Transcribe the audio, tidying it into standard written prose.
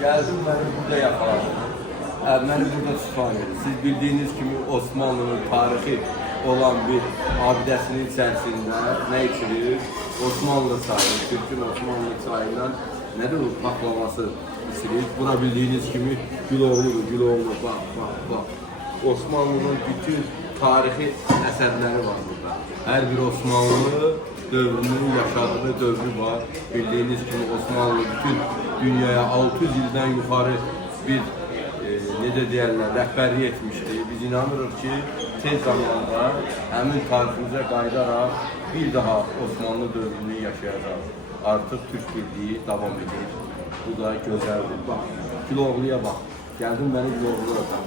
Geldim beni burada yakaladım. Beni burada tutan edin. Siz bildiğiniz gibi Osmanlı'nın tarihi olan bir abidesinin içerisinde ne içilir? Osmanlı çayı, Türk'ün Osmanlı çayından nedir o paklaması içilir? Bura bildiğiniz gibi Güloğlu'dur, Güloğlu, bak. Osmanlı'nın bütün tarihi eserleri var burada. Her bir Osmanlı dövrünün yaşadığı dövrü var. Bildiğiniz gibi Osmanlı bütün dünyaya 600 ildən yukarı bir necə deyərlər, rəhbərlik etmişdi. Biz inanırıq ki, tez zamanda həmin tariximizə qayıdaraq bir daha Osmanlı dövrünü yaşayacaq. Artıq Türk birliği davam edir. Bu da gözəldir. Bax, Güloğlu'ya bax. Gəldim məni Güloğlu'ya bax.